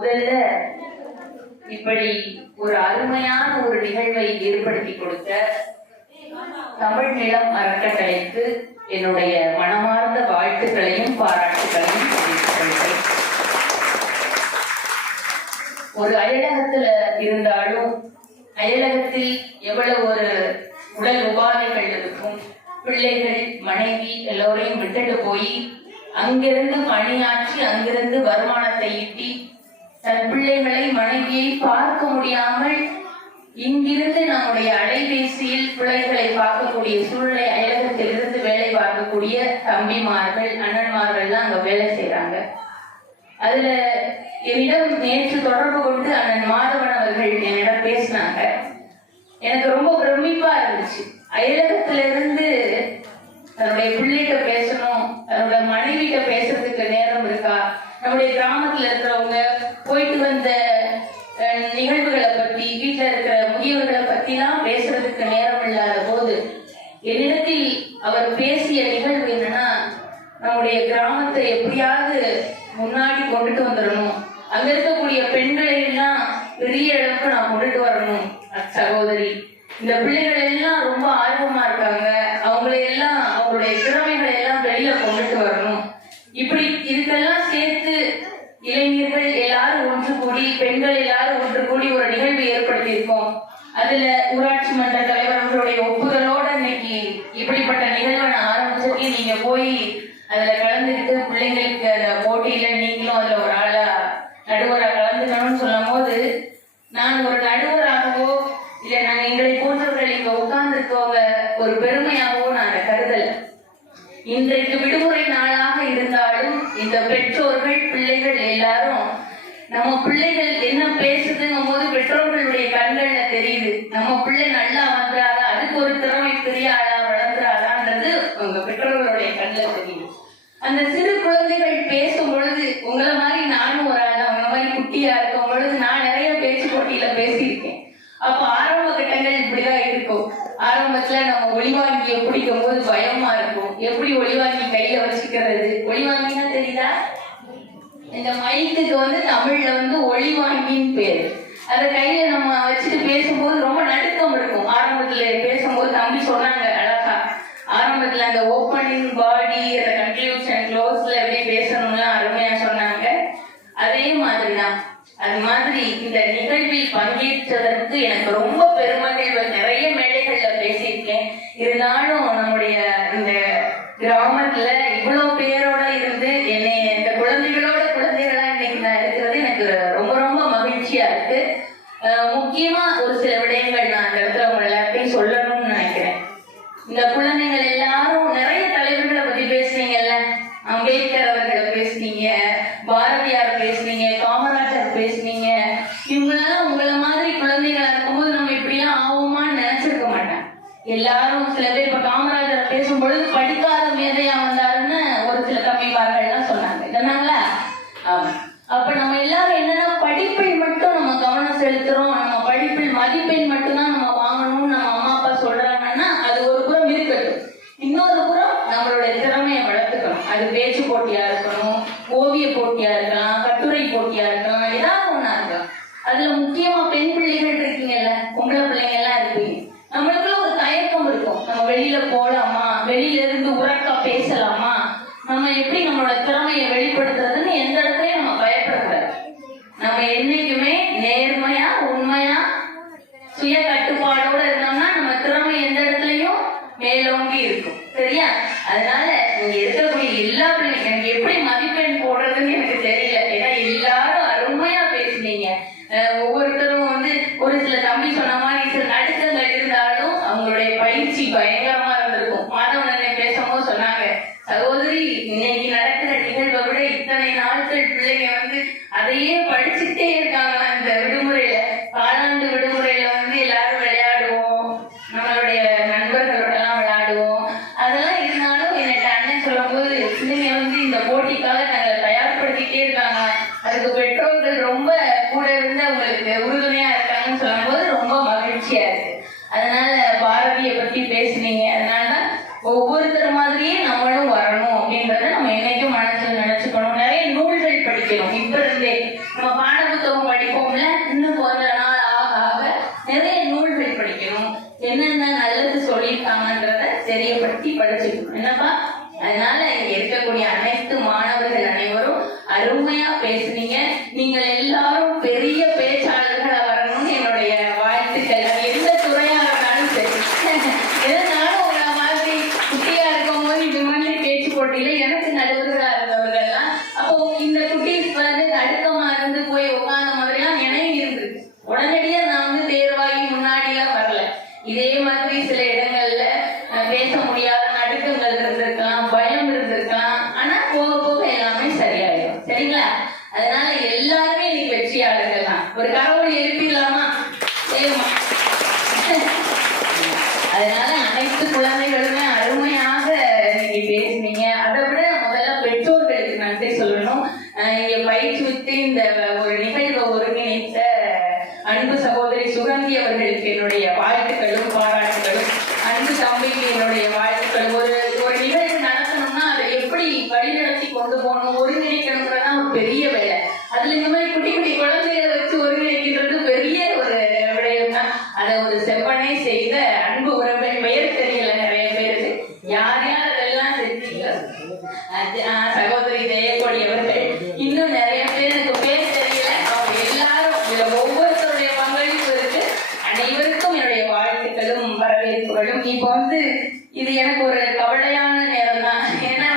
முதல்ல இப்படி ஒரு அருமையான ஒரு நிகழ்வை ஏற்படுத்தி கொடுத்த தமிழ் நிலம் அறக்கட்டளைக்கு என்னுடைய மனமார்ந்த வாழ்த்துக்களையும் பாராட்டுகளையும் தெரிவித்துக் ஒரு அயலகத்துல இருந்தாலும் அயலகத்தில் எவ்வளவு ஒரு உடல் உபாதைகள் இருக்கும். பிள்ளைகள் மனைவி எல்லோரையும் விட்டுட்டு போய் அங்கிருந்து பணியாற்றி அங்கிருந்து வருமானத்தை ஈட்டி தன் பிள்ளைகளை மனைவியை பார்க்க முடியாமல் இங்கிருந்து நம்முடைய அலைபேசியில் பிள்ளைகளை பார்க்கக்கூடிய சூழ்நிலை அயலகத்தில் இருந்து வேலை பார்க்கக்கூடிய தம்பிமார்கள் அண்ணன்மார்கள் தான் அங்க வேலை செய்யறாங்க அதுல என்னிடம் நேற்று தொடர்பு கொண்டு அண்ணன் மாதவன் அவர்கள் என்னிடம் பேசினாங்க. எனக்கு ரொம்ப பிரமிப்பா இருந்துச்சு. அயலகத்துல இருந்து தன்னுடைய பிள்ளைகிட்ட பேசணும் தன்னுடைய மனைவிட்ட பேசுறதுக்கு நேரம் இருக்கா? நம்முடைய கிராமத்துல இருக்கிறவங்க போயிட்டு வந்த நிகழ்வுகளை பத்தி வீட்டுல இருக்கிற முதியவர்களை பத்திலாம் பேசுறதுக்கு நேரம் இல்லாத போது என்னிடத்தில் அவர் பேசிய நிகழ்வு என்னன்னா நம்முடைய கிராமத்தை எப்படியாவது முன்னாடி கொண்டுட்டு வந்துடணும். அங்க இருக்கக்கூடிய பெண்களை எல்லாம் பெரிய அளவுக்கு நான் கொண்டுட்டு வரணும் சகோதரி. இந்த பிள்ளைகளை எல்லாம் ரொம்ப ஆர்வமா இருக்காங்க அவங்களை எல்லாம் அவங்களுடைய திறமைகளை எல்லாம் வெளியில கொண்டுட்டு வரணும் இப்படி இதுக்கெல்லாம் சேர்த்து இளைஞர்கள் எல்லாரும் ஒன்று கூடி பெண்கள் எல்லாரும் ஒன்று கூடி ஒரு நிகழ்வு ஏற்படுத்தியிருக்கோம். அதுல ஊராட்சி மன்ற தலைவர் அவர்களுடைய ஒப்புதலோட இன்னைக்கு இப்படிப்பட்ட நிகழ்வை நான் ஆரம்பிச்சிருக்கேன். நீங்க போய் அதுல கலந்துக்கிட்டு பிள்ளைங்களுக்கு அந்த போட்டியில நீங்களும் அதுல ஒரு ஆளா நடுவரா கலந்துக்கணும்னு சொல்லும் போது நான் ஒரு நடுவராகவோ இல்ல நாங்க எங்களை போன்றவர்கள் இங்க உட்கார்ந்துருக்கவங்க ஒரு பெருமையாகவோ நான் அதை கருதல. இன்றைக்கு விடுமுறை நாளாக இருந்தாலும் இந்த பெற்றோர்கள் பிள்ளைகள் எல்லாரும் நம்ம பிள்ளைகள் என்ன பேசுதுங்கும் போது பெற்றோர்களுடைய கண்கள்ல தெரியுது. நம்ம பிள்ளை நல்லா வந்துறாதா அதுக்கு ஒரு திறமை பெரிய ஆளா வளர்ந்துறாதான்றது உங்க பெற்றோர்களுடைய கண்ணில் தெரியுது. அந்த சிறு குழந்தைகள் பேசும் பொழுது உங்களை மாதிரி நானும் ஒரு ஆள் தான். உங்க மாதிரி குட்டியா இருக்கும் பொழுது நான் நிறைய பேச்சு போட்டியில பேசியிருக்கேன். அப்ப ஆரம்ப கட்டங்கள் இப்படிதான் இருக்கும். ஆரம்பத்துல நம்ம ஒளிவாங்கிய பிடிக்கும் போது பயமா இருக்கும். எப்படி ஒளிவாங்கி கையில வச்சுக்கிறது ஒளிவாங்கினா தெரியுதா இந்த மைக்குக்கு வந்து தமிழ்ல வந்து ஒளிவாங்கின்னு பேரு. அந்த கையில நம்ம வச்சுட்டு பேசும்போது ரொம்ப நடுக்கம் இருக்கும். ஆரம்பத்துல பேசும்போது தம்பி சொன்னாங்க அழகா ஆரம்பத்துல அந்த ஓப்பனிங் பாடி அந்த கன்க்ளூஷன் க்ளோஸ்ல எப்படி பேசணும்லாம் அருமையா சொன்னாங்க. அதே மாதிரிதான். அது மாதிரி இந்த நிகழ்வில் பங்கேற்றதற்கு எனக்கு ரொம்ப பெருமகிழ்வு நிறைய மேடைகள்ல பேசியிருக்கேன். இருந்தாலும் நம்முடைய இந்த கிராமத்துல இவ்வளவு பேரோட இருந்து என்னை இந்த குழந்தைகளோட குழந்தைகளா இன்னைக்கு நான் இருக்கிறது எனக்கு ரொம்ப ரொம்ப மகிழ்ச்சியா இருக்கு அஹ் முக்கியமா ஒரு சில விடயங்கள் நான் அந்த இடத்துல உங்க எல்லாத்தையும் சொல்லணும்னு நினைக்கிறேன் நீங்கள் எல்லாரும் நிறைய தலைவர்களை பத்தி பேசுனீங்கல்ல? அம்பேத்கர் அவர்களை பேசுனீங்க பாரதியார் பேசுனீங்க காமராஜர் பேசுனீங்க. இவங்களெல்லாம் உங்களை மாதிரி குழந்தைகளா இருக்கும்போது நம்ம இப்படிலாம் ஆகுமான்னு நினைச்சிருக்க மாட்டேன் எல்லாரும் சில பேர் இப்ப காமராஜரை பேசும் பொழுது படிக்காத மேதையா வந்தாருன்னு ஒரு சில தம்பிமார்கள்லாம் அதுல முக்கியமா பெண் பிள்ளைகள் இருக்கீங்கல்ல பொம்பளை பிள்ளைங்க எல்லாம் இருப்பீங்க நம்மளுக்குள்ள ஒரு தயக்கம் இருக்கும். நம்ம வெளியில போலாமா? வெளியில இருந்து உறக்கா பேசலாமா? நம்ம எப்படி நம்மளோட திறமையை வெளிப்படுத்துறதுன்னு எந்த இடத்துலயும் நம்ம பயப்படக்கூடாது. நம்ம என்னைக்குமே நேர்மையா உண்மையா சுய கட்டுப்பாடோட இருந்தோம்னா நம்ம திறமை எந்த இடத்துலயும் மேலோங்கி இருக்கும். சரியா? அதனால நீங்க இருக்கக்கூடிய எல்லா பிள்ளைங்க எனக்கு எப்படி அருமையா பேசுனீங்க. நீங்க எல்லாரும் பெரிய பேச்சாளர்களா வரணும்னு என்னுடைய வாழ்த்துக்கள். எந்த துறையா இருந்தாலும் சரி. ஏன்னா நானும் உங்களை மாதிரி குட்டியா இருக்கும் போது இந்த மாதிரி பேச்சு போட்டியில எனக்கு நடுவர்களா சுகந்தி அவர்களுக்கு என்னுடைய வாழ்த்துக்களும் பாராட்டுகளும் அன்பு தம்பிக்கு என்னுடைய வாழ்த்துக்கள் ஒரு ஒரு நிகழ்வு நடத்தணும்னா அதை எப்படி